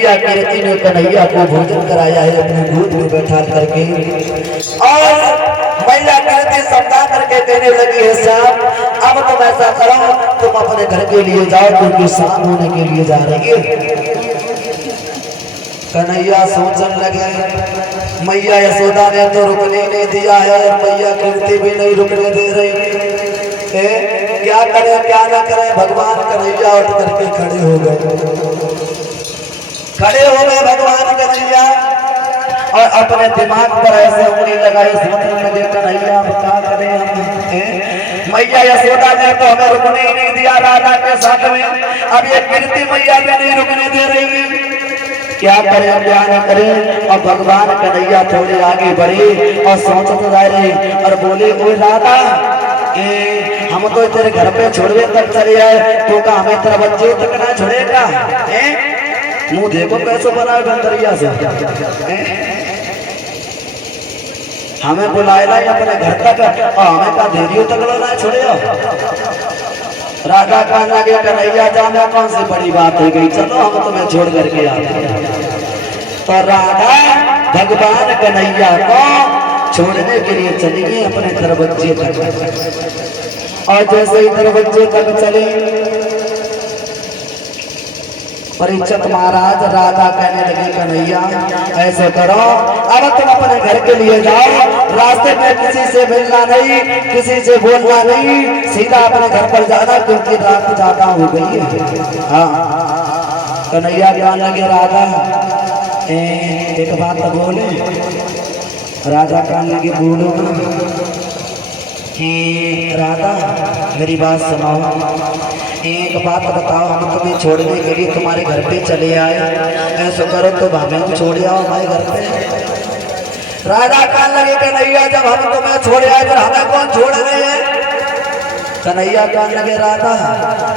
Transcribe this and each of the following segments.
मैया कीर्ति ने कन्हैया को भोजन कराया है अपने गोद में बैठा करके। और मैया कीर्ति समझा करके कहने लगी है साहब अब तुम ऐसा करो तुम अपने घर के लिए जाओ क्योंकि शाम होने के लिए जा रही है। कन्हैया सोचने लगे मैया यशोदा ने तो रुकने नहीं दिया है और मैया कीर्ति भी नहीं रुकने दे रही। क्या करे क्या ना करे भगवान कन्हैया उठ करके खड़े हो गए भगवान कन्हैया और अपने दिमाग पर ऐसे उंगली लगाए सोचने लगे कन्हैया क्या करें हम। मैया यशोदा ने तो हमें रुकने ही नहीं दिया राधा के साथ में, अब ये कीर्ति मैया भी नहीं रुकने दे रही है, क्या करें क्या न करें। और भगवान कन्हैया थोड़े आगे बढ़े और सोचते जा रहे और बोले ओ राधा हम तो तेरे घर पे छोड़वे तक चले आए तो का हमें तेरा बच्चे तक ना छोड़ेगा। मुंह देखो कैसे बनाए बंदरिया से हमें बुलाएला अपने घर तक और हमें का देरियों तक ना छोड़े। राधा कहने लगे कन्हैया जाना कौन सी बड़ी बात हो गई, चलो हम तुम्हें छोड़ करके आते हैं। तो राधा भगवान कन्हैया को छोड़ने के लिए चली गई अपने दरवाजे तक। और जैसे ही दरवाजे तक चले परीक्षित महाराज राधा कहने लगे कन्हैया ऐसे करो अब तुम अपने घर के लिए जाओ, रास्ते में किसी से मिलना नहीं किसी से बोलना नहीं, सीधा अपने घर पर जाना क्योंकि रात ज्यादा हो गई है। हाँ कन्हैया कहने लगे राधा एक बात तो बोले। राधा कहने लगे बोलो कि राधा मेरी बात सुनाओ, एक बात बताओ हम तुम्हें छोड़ने के लिए तुम्हारे घर पे चले आए, ऐसा करो तो हमें छोड़ आओ हमारे घर पे। राधा कहने लगे कन्हैया जब हम तुम्हें छोड़े आए फिर हमें कौन छोड़ रहे हैं। कन्हैया कहने लगे राधा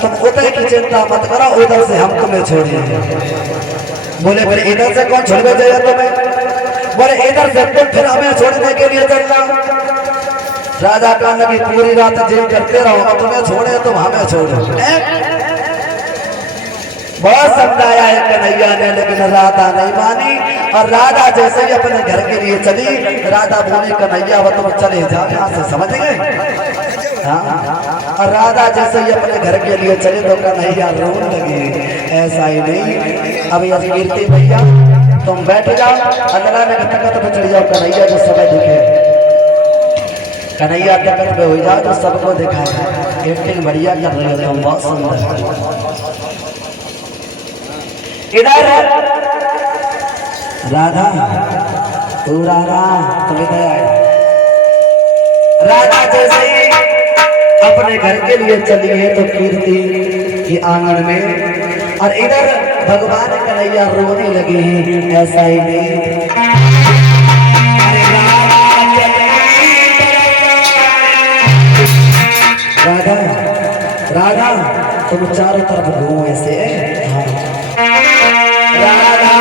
तुम उधर की चिंता मत करो उधर से हम तुम्हें छोड़े। बोले फिर इधर से कौन छोड़ने जाएगा तुम्हें। बोले इधर से तुम फिर हमें छोड़ने के लिए चलना। राजा कहने लगी पूरी रात जिद करते रहो तुम्हें छोड़े तुम हमें छोड़ो। बहुत समझाया है कन्हैया ने लेकिन राधा नहीं मानी और राधा जैसे ही अपने घर के लिए चली राधा बोली कन्हैया वो तुम चले जाओ यहाँ से, समझ गए। हाँ और राधा जैसे ही अपने घर के लिए चले तो कन्हैया रोने लगे। ऐसा ही नहीं अब ये कीर्ति भैया तुम बैठ जाओ अल्लाह ने तकत पे चढ़ जाओ कन्हैया जो समय दिखे कन्हैया तकत पे हो जाओ तो सबको दिखाए एक्टिंग बढ़िया कर रहे हो तुम बहुत सुंदर। इधर राधा तू राधा तुम इधर आए। राधा जैसे ही अपने घर के लिए चली है तो कीर्ति की आंगन में और इधर भगवान कन्हैया रोने लगे हैं। ऐसा ही नहीं राधा राधा तुम चारों तरफ घूमो ऐसे। राधा